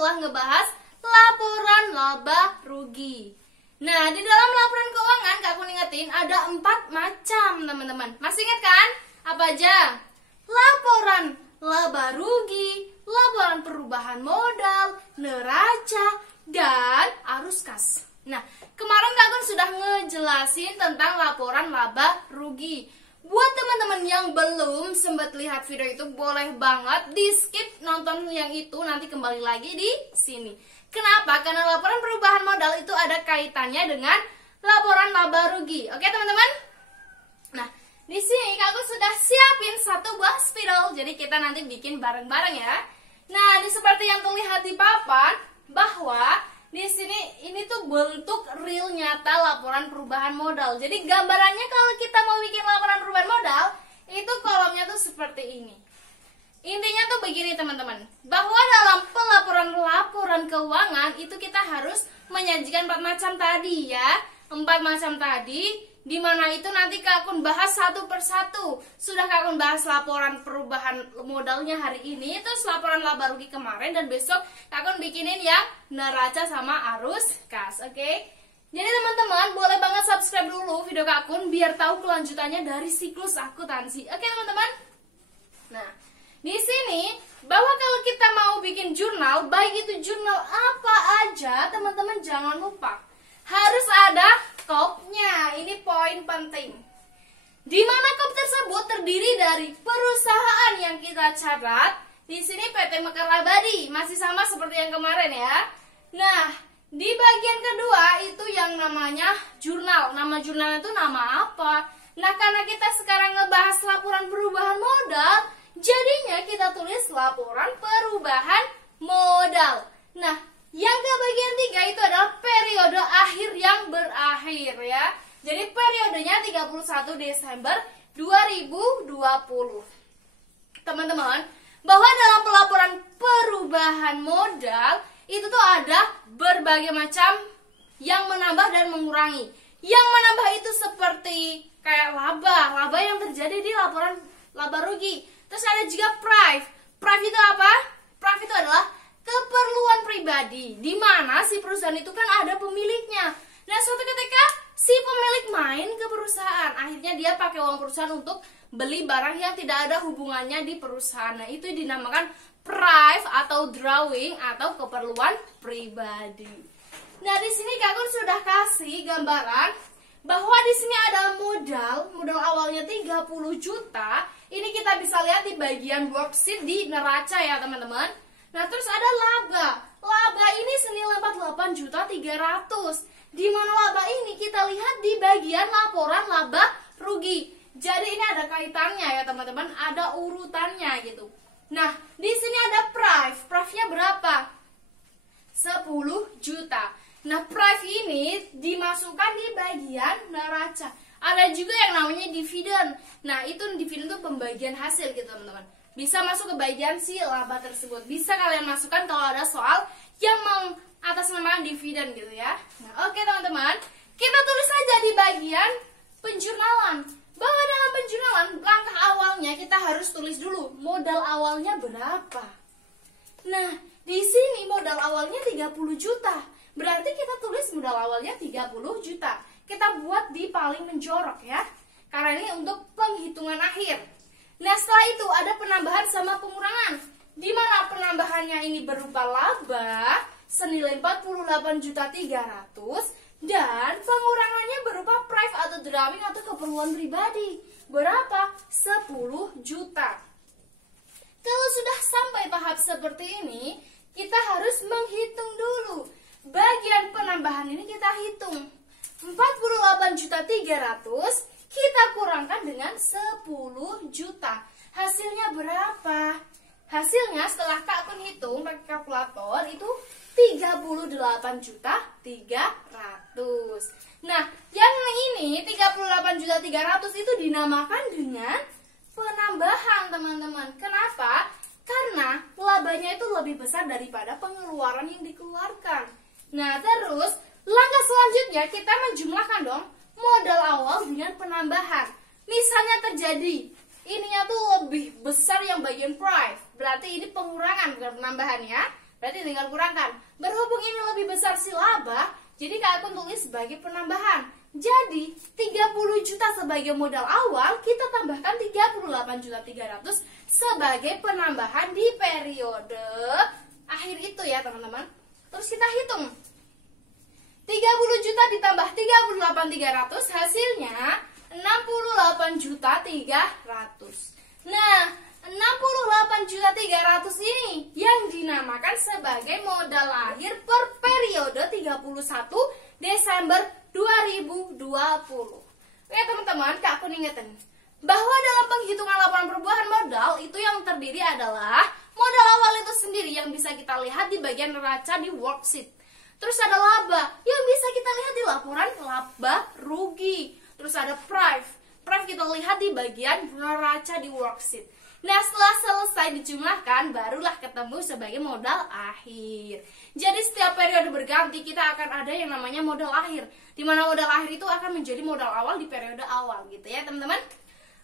setelah ngebahas laporan laba rugi. Nah, di dalam laporan keuangan Kak Kun ingetin ada 4 macam, teman-teman. Masih ingat kan? Apa aja? Laporan laba rugi, laporan perubahan modal, neraca, dan arus kas. Nah, kemarin Kak Kun sudah ngejelasin tentang laporan laba rugi. Buat teman-teman yang belum sempat lihat video itu, boleh banget di skip nonton yang itu, nanti kembali lagi di sini. Kenapa? Karena laporan perubahan modal itu ada kaitannya dengan laporan laba rugi. Oke, teman-teman? Nah, di sini Kak Kun sudah siapin 1 buah spidol, jadi kita nanti bikin bareng-bareng ya. Nah, seperti yang terlihat di papan, bahwa di sini ini tuh bentuk real nyata laporan perubahan modal. Jadi gambarannya kalau kita mau bikin laporan perubahan modal, itu kolomnya tuh seperti ini. Intinya tuh begini teman-teman, bahwa dalam laporan keuangan itu kita harus menyajikan 4 macam tadi ya. 4 macam tadi, dimana itu nanti Kak Kun bahas satu persatu. Sudah Kak Kun bahas laporan perubahan modalnya hari ini, terus laporan laba rugi kemarin, dan besok Kak Kun bikinin yang neraca sama arus kas, oke? Jadi teman-teman boleh banget subscribe dulu video Kak Kun biar tahu kelanjutannya dari siklus akuntansi. Oke teman-teman? Nah, di sini bahwa kalau kita mau bikin jurnal, baik itu jurnal apa aja, teman-teman jangan lupa harus ada kopnya. Ini poin penting. Di mana kop tersebut terdiri dari perusahaan yang kita catat. Di sini PT Mekar Abadi, masih sama seperti yang kemarin ya. Nah, di bagian kedua itu yang namanya jurnal. Nama jurnalnya itu nama apa? Nah, karena kita sekarang ngebahas laporan perubahan modal, jadinya kita tulis laporan perubahan modal. Nah, yang ke bagian 3 itu adalah periode akhir yang berakhir ya. Jadi periodenya 31 Desember 2020. Teman-teman, bahwa dalam pelaporan perubahan modal itu tuh ada berbagai macam yang menambah dan mengurangi. Yang menambah itu seperti kayak laba yang terjadi di laporan laba rugi. Terus ada juga prive. Prive itu apa? Prive itu adalah keperluan pribadi, di mana si perusahaan itu kan ada pemiliknya. Nah, suatu ketika si pemilik main ke perusahaan, akhirnya dia pakai uang perusahaan untuk beli barang yang tidak ada hubungannya di perusahaan. Nah, itu dinamakan prive atau drawing atau keperluan pribadi. Nah, di sini Kak Kun sudah kasih gambaran bahwa di sini ada modal awalnya 30 juta. Ini kita bisa lihat di bagian worksheet di neraca ya, teman-teman. Nah, terus ada laba. Laba ini senilai 48.300.000. Di mana laba ini kita lihat di bagian laporan laba rugi. Jadi ini ada kaitannya ya, teman-teman, ada urutannya gitu. Nah, di sini ada prive. Prive-nya berapa? 10 juta. Nah, prive ini dimasukkan di bagian neraca. Ada juga yang namanya dividen. Nah, itu dividen itu pembagian hasil gitu, teman-teman. Bisa masuk ke bagian si laba tersebut. Bisa kalian masukkan kalau ada soal yang mengatasnamakan dividen gitu ya. Nah, oke teman-teman, kita tulis saja di bagian penjurnalan. Bahwa dalam penjurnalan, langkah awalnya kita harus tulis dulu modal awalnya berapa. Nah, di sini modal awalnya 30 juta. Berarti kita tulis modal awalnya 30 juta. Kita buat di paling menjorok ya. Karena ini untuk penghitungan akhir. Nah, setelah itu ada penambahan sama pengurangan. Di mana penambahannya ini berupa laba senilai 48.300.000 dan pengurangannya berupa prive atau drawing atau keperluan pribadi. Berapa? 10 juta. Kalau sudah sampai tahap seperti ini, kita harus menghitung dulu. Bagian penambahan ini kita hitung. 48.300.000 kita kurangkan dengan 10 juta. Hasilnya berapa? Hasilnya setelah Kak Kun hitung pakai kalkulator itu 38.300.000. Nah, yang ini 38.300.000 itu dinamakan dengan penambahan, teman-teman. Kenapa? Karena labanya itu lebih besar daripada pengeluaran yang dikeluarkan. Nah, terus langkah selanjutnya kita menjumlahkan dong modal awal dengan penambahan. Misalnya terjadi ininya tuh lebih besar yang bagian prive, berarti ini pengurangan bukan penambahan ya. Berarti tinggal kurangkan. Berhubung ini lebih besar si laba, jadi Kak Akun tulis sebagai penambahan. Jadi 30 juta sebagai modal awal, kita tambahkan 38.300.000 sebagai penambahan di periode akhir itu ya teman-teman. Terus kita hitung 30 juta ditambah 38.300 hasilnya 68.300. Nah, 68.300 ini yang dinamakan sebagai modal akhir per periode 31 Desember 2020. Oke teman-teman, Kak Akun ingetin bahwa dalam penghitungan laporan perubahan modal itu yang terdiri adalah modal awal itu sendiri yang bisa kita lihat di bagian neraca di worksheet. Terus ada laba yang bisa kita lihat di laporan laba rugi. Terus ada price kita lihat di bagian neraca di worksheet. Nah, setelah selesai dijumlahkan, barulah ketemu sebagai modal akhir. Jadi setiap periode berganti, kita akan ada yang namanya modal akhir. Dimana modal akhir itu akan menjadi modal awal di periode awal gitu ya teman-teman.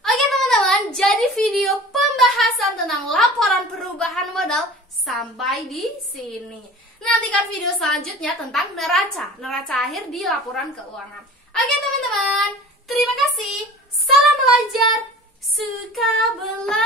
Oke teman-teman, jadi video pembahasan tentang laporan perubahan modal sampai di sini. Nantikan video selanjutnya tentang neraca akhir di laporan keuangan. Oke teman-teman, terima kasih. Salam belajar, suka belajar.